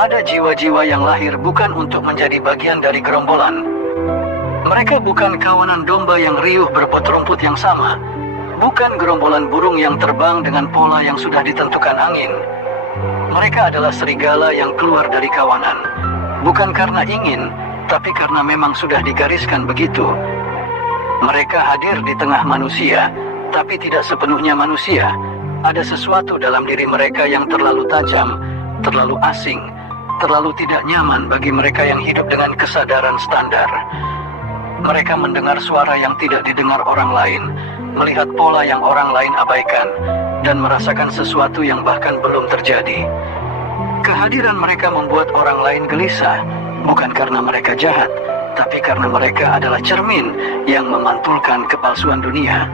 Ada jiwa-jiwa yang lahir bukan untuk menjadi bagian dari gerombolan. Mereka bukan kawanan domba yang riuh berebut rumput yang sama. Bukan gerombolan burung yang terbang dengan pola yang sudah ditentukan angin. Mereka adalah serigala yang keluar dari kawanan. Bukan karena ingin, tapi karena memang sudah digariskan begitu. Mereka hadir di tengah manusia, tapi tidak sepenuhnya manusia. Ada sesuatu dalam diri mereka yang terlalu tajam, terlalu asing, terlalu tidak nyaman bagi mereka yang hidup dengan kesadaran standar. Mereka mendengar suara yang tidak didengar orang lain, melihat pola yang orang lain abaikan, dan merasakan sesuatu yang bahkan belum terjadi. Kehadiran mereka membuat orang lain gelisah, bukan karena mereka jahat, tapi karena mereka adalah cermin yang memantulkan kepalsuan dunia.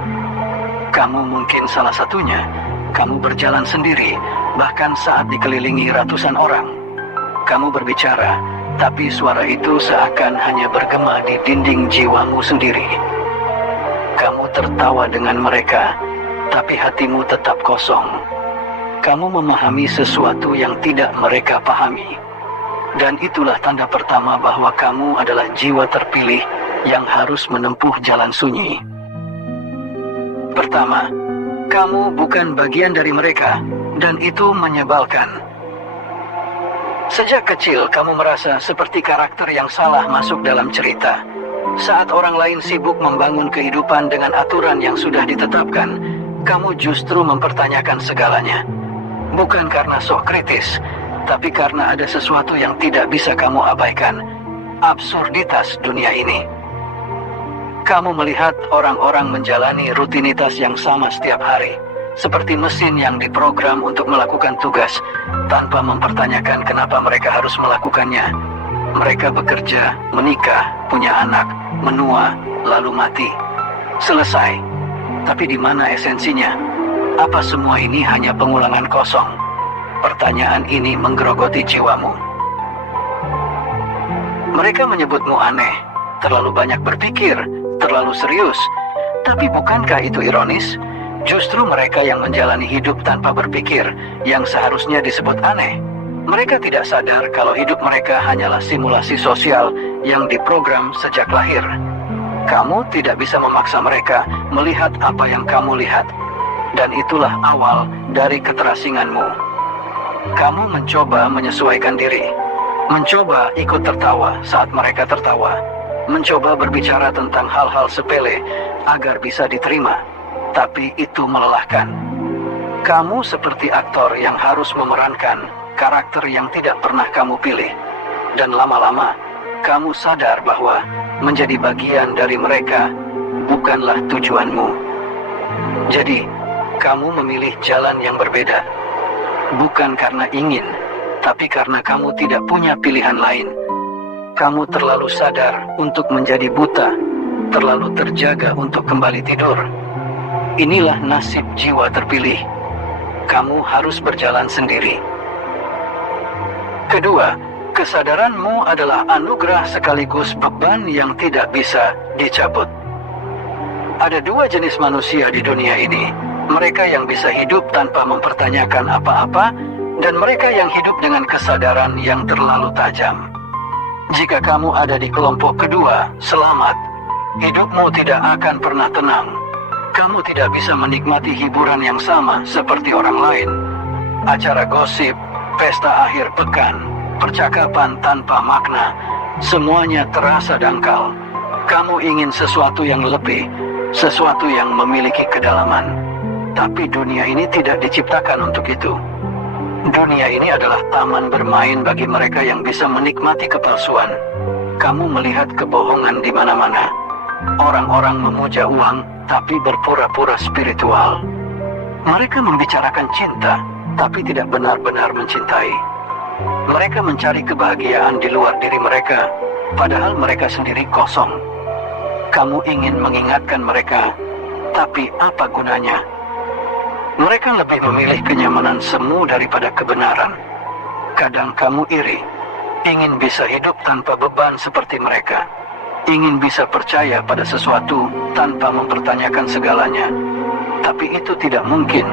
Kamu mungkin salah satunya. Kamu berjalan sendiri, bahkan saat dikelilingi ratusan orang. Kamu berbicara, tapi suara itu seakan hanya bergema di dinding jiwamu sendiri. Kamu tertawa dengan mereka, tapi hatimu tetap kosong. Kamu memahami sesuatu yang tidak mereka pahami. Dan itulah tanda pertama bahwa kamu adalah jiwa terpilih yang harus menempuh jalan sunyi. Pertama, kamu bukan bagian dari mereka, dan itu menyebalkan. Sejak kecil, kamu merasa seperti karakter yang salah masuk dalam cerita. Saat orang lain sibuk membangun kehidupan dengan aturan yang sudah ditetapkan, kamu justru mempertanyakan segalanya. Bukan karena sok kritis, tapi karena ada sesuatu yang tidak bisa kamu abaikan. Absurditas dunia ini. Kamu melihat orang-orang menjalani rutinitas yang sama setiap hari, seperti mesin yang diprogram untuk melakukan tugas, tanpa mempertanyakan kenapa mereka harus melakukannya. Mereka bekerja, menikah, punya anak, menua, lalu mati. Selesai. Tapi di mana esensinya? Apa semua ini hanya pengulangan kosong? Pertanyaan ini menggerogoti jiwamu. Mereka menyebutmu aneh, terlalu banyak berpikir, terlalu serius. Tapi bukankah itu ironis? Justru mereka yang menjalani hidup tanpa berpikir, yang seharusnya disebut aneh. Mereka tidak sadar kalau hidup mereka hanyalah simulasi sosial yang diprogram sejak lahir. Kamu tidak bisa memaksa mereka melihat apa yang kamu lihat. Dan itulah awal dari keterasinganmu. Kamu mencoba menyesuaikan diri. Mencoba ikut tertawa saat mereka tertawa. Mencoba berbicara tentang hal-hal sepele agar bisa diterima. Tapi itu melelahkan. Kamu seperti aktor yang harus memerankan karakter yang tidak pernah kamu pilih. Dan lama-lama, kamu sadar bahwa menjadi bagian dari mereka bukanlah tujuanmu. Jadi, kamu memilih jalan yang berbeda. Bukan karena ingin, tapi karena kamu tidak punya pilihan lain. Kamu terlalu sadar untuk menjadi buta, terlalu terjaga untuk kembali tidur. Inilah nasib jiwa terpilih. Kamu harus berjalan sendiri. Kedua, kesadaranmu adalah anugerah sekaligus beban yang tidak bisa dicabut. Ada dua jenis manusia di dunia ini. Mereka yang bisa hidup tanpa mempertanyakan apa-apa, dan mereka yang hidup dengan kesadaran yang terlalu tajam. Jika kamu ada di kelompok kedua, selamat. Hidupmu tidak akan pernah tenang. Kamu tidak bisa menikmati hiburan yang sama seperti orang lain. Acara gosip, pesta akhir pekan, percakapan tanpa makna, semuanya terasa dangkal. Kamu ingin sesuatu yang lebih, sesuatu yang memiliki kedalaman. Tapi dunia ini tidak diciptakan untuk itu. Dunia ini adalah taman bermain bagi mereka yang bisa menikmati kepalsuan. Kamu melihat kebohongan di mana-mana. Orang-orang memuja uang, tapi berpura-pura spiritual. Mereka membicarakan cinta, tapi tidak benar-benar mencintai. Mereka mencari kebahagiaan di luar diri mereka, padahal mereka sendiri kosong. Kamu ingin mengingatkan mereka, tapi apa gunanya? Mereka lebih memilih kenyamanan semu daripada kebenaran. Kadang kamu iri, ingin bisa hidup tanpa beban seperti mereka. Ingin bisa percaya pada sesuatu tanpa mempertanyakan segalanya. Tapi itu tidak mungkin.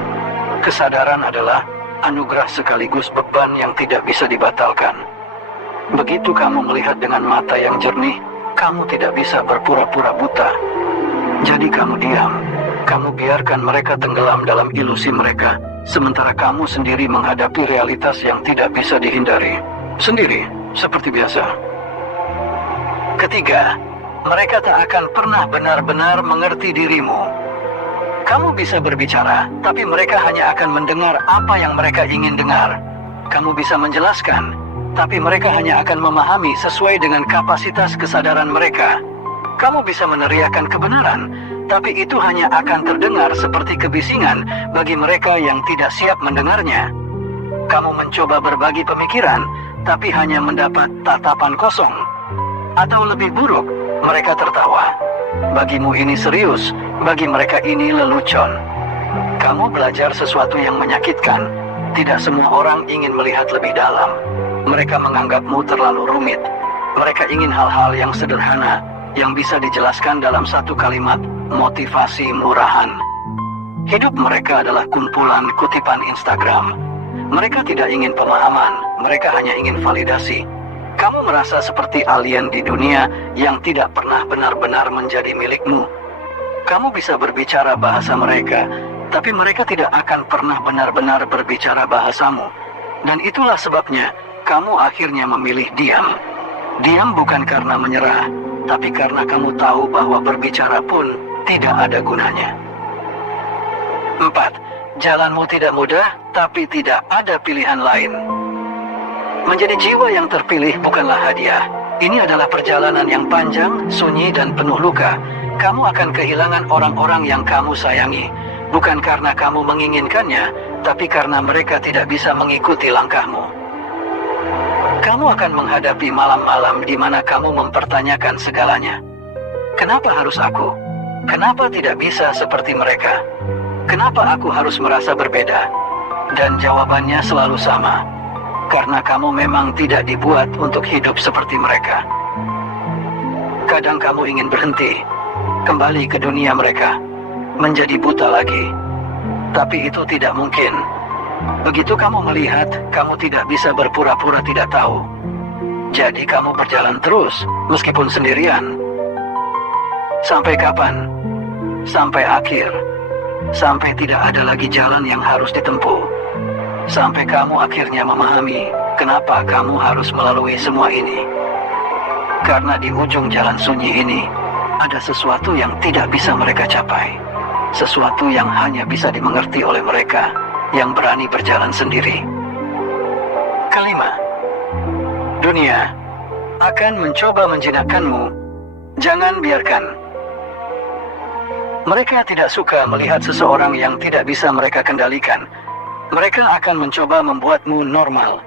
Kesadaran adalah anugerah sekaligus beban yang tidak bisa dibatalkan. Begitu kamu melihat dengan mata yang jernih, kamu tidak bisa berpura-pura buta. Jadi kamu diam. Kamu biarkan mereka tenggelam dalam ilusi mereka, sementara kamu sendiri menghadapi realitas yang tidak bisa dihindari. Sendiri, seperti biasa. Ketiga, mereka tak akan pernah benar-benar mengerti dirimu. Kamu bisa berbicara, tapi mereka hanya akan mendengar apa yang mereka ingin dengar. Kamu bisa menjelaskan, tapi mereka hanya akan memahami sesuai dengan kapasitas kesadaran mereka. Kamu bisa meneriakkan kebenaran, tapi itu hanya akan terdengar seperti kebisingan bagi mereka yang tidak siap mendengarnya. Kamu mencoba berbagi pemikiran, tapi hanya mendapat tatapan kosong. Atau lebih buruk, mereka tertawa. Bagimu ini serius, bagi mereka ini lelucon. Kamu belajar sesuatu yang menyakitkan. Tidak semua orang ingin melihat lebih dalam. Mereka menganggapmu terlalu rumit. Mereka ingin hal-hal yang sederhana, yang bisa dijelaskan dalam satu kalimat, motivasi murahan. Hidup mereka adalah kumpulan kutipan Instagram. Mereka tidak ingin pemahaman, mereka hanya ingin validasi. Kamu merasa seperti alien di dunia yang tidak pernah benar-benar menjadi milikmu. Kamu bisa berbicara bahasa mereka, tapi mereka tidak akan pernah benar-benar berbicara bahasamu. Dan itulah sebabnya kamu akhirnya memilih diam. Diam bukan karena menyerah, tapi karena kamu tahu bahwa berbicara pun tidak ada gunanya. 4. Jalanmu tidak mudah, tapi tidak ada pilihan lain. Menjadi jiwa yang terpilih bukanlah hadiah. Ini adalah perjalanan yang panjang, sunyi, dan penuh luka. Kamu akan kehilangan orang-orang yang kamu sayangi. Bukan karena kamu menginginkannya, tapi karena mereka tidak bisa mengikuti langkahmu. Kamu akan menghadapi malam-malam di mana kamu mempertanyakan segalanya. Kenapa harus aku? Kenapa tidak bisa seperti mereka? Kenapa aku harus merasa berbeda? Dan jawabannya selalu sama. Karena kamu memang tidak dibuat untuk hidup seperti mereka. Kadang kamu ingin berhenti, kembali ke dunia mereka, menjadi buta lagi. Tapi itu tidak mungkin. Begitu kamu melihat, kamu tidak bisa berpura-pura tidak tahu. Jadi kamu berjalan terus, meskipun sendirian. Sampai kapan? Sampai akhir. Sampai tidak ada lagi jalan yang harus ditempuh. Sampai kamu akhirnya memahami kenapa kamu harus melalui semua ini. Karena di ujung jalan sunyi ini, ada sesuatu yang tidak bisa mereka capai. Sesuatu yang hanya bisa dimengerti oleh mereka yang berani berjalan sendiri. 5. Dunia akan mencoba menjinakkanmu. Jangan biarkan. Mereka tidak suka melihat seseorang yang tidak bisa mereka kendalikan. Mereka akan mencoba membuatmu normal.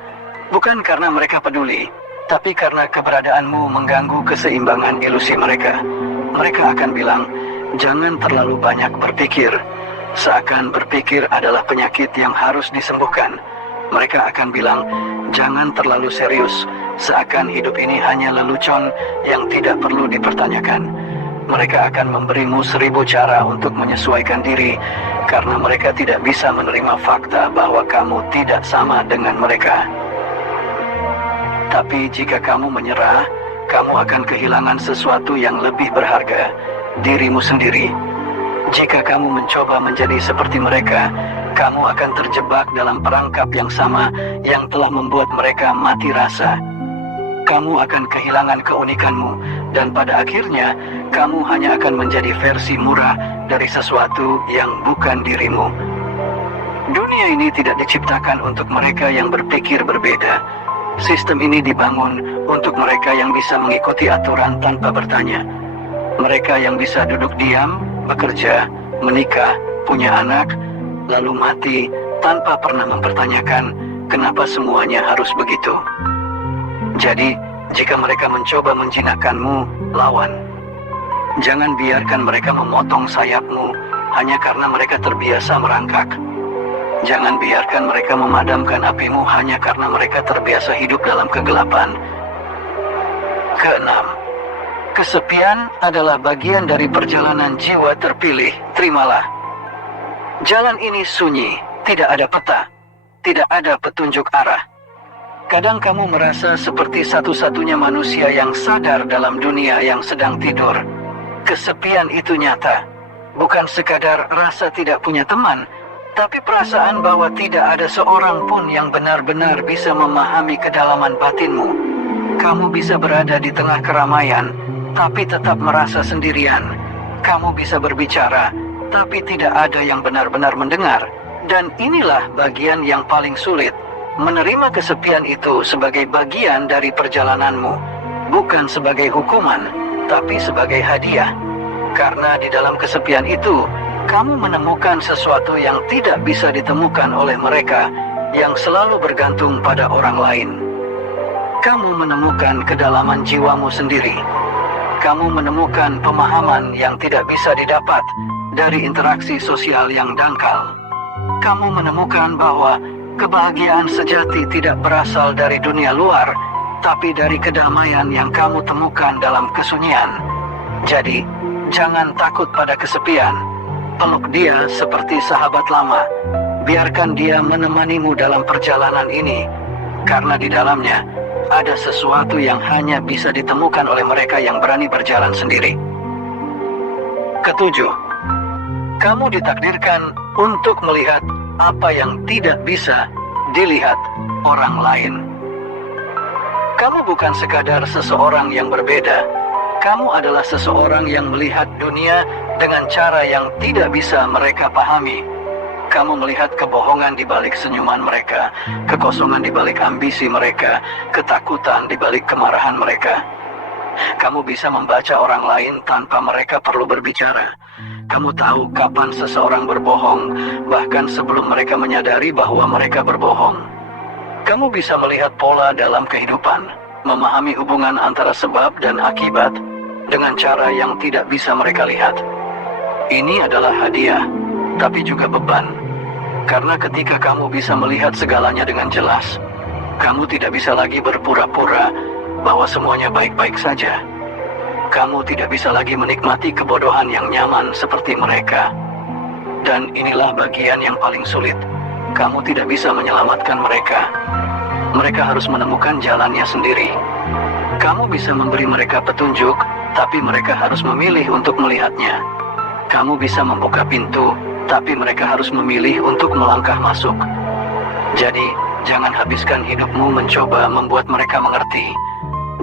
Bukan karena mereka peduli, tapi karena keberadaanmu mengganggu keseimbangan ilusi mereka. Mereka akan bilang, jangan terlalu banyak berpikir. Seakan berpikir adalah penyakit yang harus disembuhkan. Mereka akan bilang, jangan terlalu serius. Seakan hidup ini hanya lelucon yang tidak perlu dipertanyakan. Mereka akan memberimu 1000 cara untuk menyesuaikan diri, karena mereka tidak bisa menerima fakta bahwa kamu tidak sama dengan mereka. Tapi jika kamu menyerah, kamu akan kehilangan sesuatu yang lebih berharga, dirimu sendiri. Jika kamu mencoba menjadi seperti mereka, kamu akan terjebak dalam perangkap yang sama yang telah membuat mereka mati rasa. Kamu akan kehilangan keunikanmu, dan pada akhirnya, kamu hanya akan menjadi versi murah dari sesuatu yang bukan dirimu. Dunia ini tidak diciptakan untuk mereka yang berpikir berbeda. Sistem ini dibangun untuk mereka yang bisa mengikuti aturan tanpa bertanya. Mereka yang bisa duduk diam, bekerja, menikah, punya anak, lalu mati tanpa pernah mempertanyakan kenapa semuanya harus begitu. Jadi, jika mereka mencoba menjinakkanmu, lawan. Jangan biarkan mereka memotong sayapmu hanya karena mereka terbiasa merangkak. Jangan biarkan mereka memadamkan apimu hanya karena mereka terbiasa hidup dalam kegelapan. 6. Kesepian adalah bagian dari perjalanan jiwa terpilih. Terimalah. Jalan ini sunyi, tidak ada peta. tidak ada petunjuk arah. Kadang kamu merasa seperti satu-satunya manusia yang sadar dalam dunia yang sedang tidur. Kesepian itu nyata, bukan sekadar rasa tidak punya teman, tapi perasaan bahwa tidak ada seorang pun yang benar-benar bisa memahami kedalaman batinmu. Kamu bisa berada di tengah keramaian, tapi tetap merasa sendirian. Kamu bisa berbicara, tapi tidak ada yang benar-benar mendengar. Dan inilah bagian yang paling sulit. Menerima kesepian itu sebagai bagian dari perjalananmu, bukan sebagai hukuman, tapi sebagai hadiah. Karena di dalam kesepian itu, kamu menemukan sesuatu yang tidak bisa ditemukan oleh mereka yang selalu bergantung pada orang lain. Kamu menemukan kedalaman jiwamu sendiri. Kamu menemukan pemahaman yang tidak bisa didapat dari interaksi sosial yang dangkal. Kamu menemukan bahwa kebahagiaan sejati tidak berasal dari dunia luar, tapi dari kedamaian yang kamu temukan dalam kesunyian. Jadi, jangan takut pada kesepian. Peluk dia seperti sahabat lama. Biarkan dia menemanimu dalam perjalanan ini, karena di dalamnya ada sesuatu yang hanya bisa ditemukan oleh mereka yang berani berjalan sendiri. Ketujuh, kamu ditakdirkan untuk melihat apa yang tidak bisa dilihat orang lain. Kamu bukan sekadar seseorang yang berbeda. Kamu adalah seseorang yang melihat dunia dengan cara yang tidak bisa mereka pahami. Kamu melihat kebohongan di balik senyuman mereka, kekosongan di balik ambisi mereka, ketakutan di balik kemarahan mereka. Kamu bisa membaca orang lain tanpa mereka perlu berbicara. Kamu tahu kapan seseorang berbohong, bahkan sebelum mereka menyadari bahwa mereka berbohong. Kamu bisa melihat pola dalam kehidupan, memahami hubungan antara sebab dan akibat dengan cara yang tidak bisa mereka lihat. Ini adalah hadiah, tapi juga beban. Karena ketika kamu bisa melihat segalanya dengan jelas, kamu tidak bisa lagi berpura-pura bahwa semuanya baik-baik saja. Kamu tidak bisa lagi menikmati kebodohan yang nyaman seperti mereka. Dan inilah bagian yang paling sulit. Kamu tidak bisa menyelamatkan mereka. Mereka harus menemukan jalannya sendiri. Kamu bisa memberi mereka petunjuk, tapi mereka harus memilih untuk melihatnya. Kamu bisa membuka pintu, tapi mereka harus memilih untuk melangkah masuk. Jadi, jangan habiskan hidupmu mencoba membuat mereka mengerti.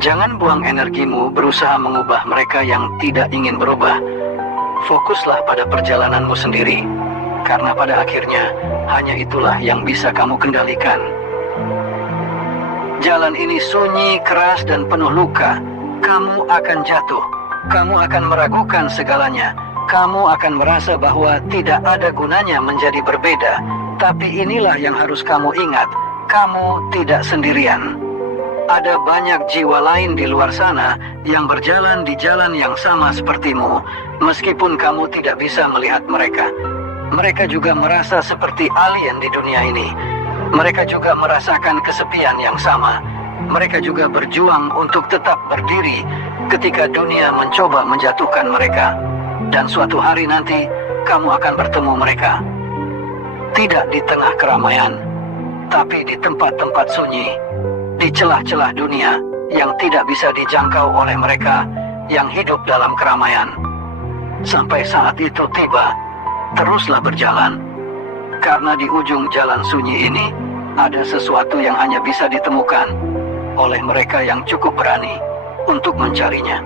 Jangan buang energimu berusaha mengubah mereka yang tidak ingin berubah. Fokuslah pada perjalananmu sendiri, karena pada akhirnya hanya itulah yang bisa kamu kendalikan. Jalan ini sunyi, keras, dan penuh luka. Kamu akan jatuh. Kamu akan meragukan segalanya. Kamu akan merasa bahwa tidak ada gunanya menjadi berbeda. Tapi inilah yang harus kamu ingat. Kamu tidak sendirian. Ada banyak jiwa lain di luar sana yang berjalan di jalan yang sama sepertimu, meskipun kamu tidak bisa melihat mereka. Mereka juga merasa seperti alien di dunia ini. Mereka juga merasakan kesepian yang sama. Mereka juga berjuang untuk tetap berdiri ketika dunia mencoba menjatuhkan mereka. Dan suatu hari nanti, kamu akan bertemu mereka. Tidak di tengah keramaian, tapi di tempat-tempat sunyi, di celah-celah dunia yang tidak bisa dijangkau oleh mereka yang hidup dalam keramaian. Sampai saat itu tiba, teruslah berjalan. Karena di ujung jalan sunyi ini, ada sesuatu yang hanya bisa ditemukan oleh mereka yang cukup berani untuk mencarinya.